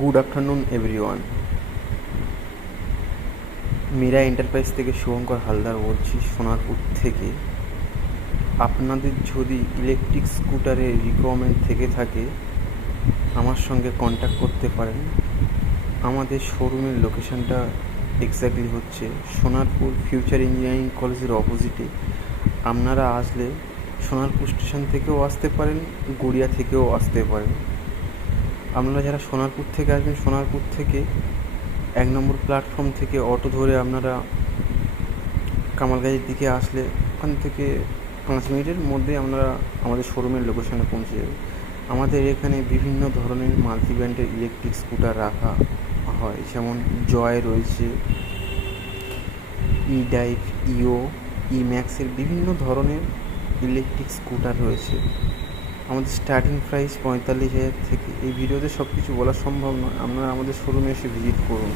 Good afternoon everyone. Meera enterprise থেকে শুভঙ্কর হালদার বলছি, সোনারপুর থেকে। আপনাদের যদি ইলেকট্রিক স্কুটারের রিকোয়ারমেন্ট থেকে থাকে আমার সঙ্গে কন্ট্যাক্ট করতে পারেন। আমাদের শোরুমের লোকেশানটা এক্স্যাক্টলি হচ্ছে সোনারপুর ফিউচার ইঞ্জিনিয়ারিং কলেজের অপোজিটে। আপনারা আসলে সোনারপুর স্টেশন থেকেও আসতে পারেন, গড়িয়া থেকেও আসতে পারেন। আপনারা যারা সোনারপুর থেকে আসবেন, সোনারপুর থেকে 1 নম্বর প্ল্যাটফর্ম থেকে অটো ধরে আপনারা কামালগাঁয়ের দিকে আসলে ওখান থেকে 5 মিনিটের মধ্যে আপনারা আমাদের শোরুমের লোকেশনে পৌঁছে যাবেন। আমাদের এখানে বিভিন্ন ধরনের মাল্টি ব্র্যান্ডের ইলেকট্রিক স্কুটার রাখা হয়, যেমন জয় রয়েছে, ই ডাইভ, ইও, ই ম্যাক্সের বিভিন্ন ধরনের ইলেকট্রিক স্কুটার রয়েছে। আমাদের স্টার্টিং প্রাইস 45,000 থেকে। এই ভিডিওতে সব কিছু বলা সম্ভব নয়, আপনারা আমাদের শোরুমে এসে ভিজিট করুন।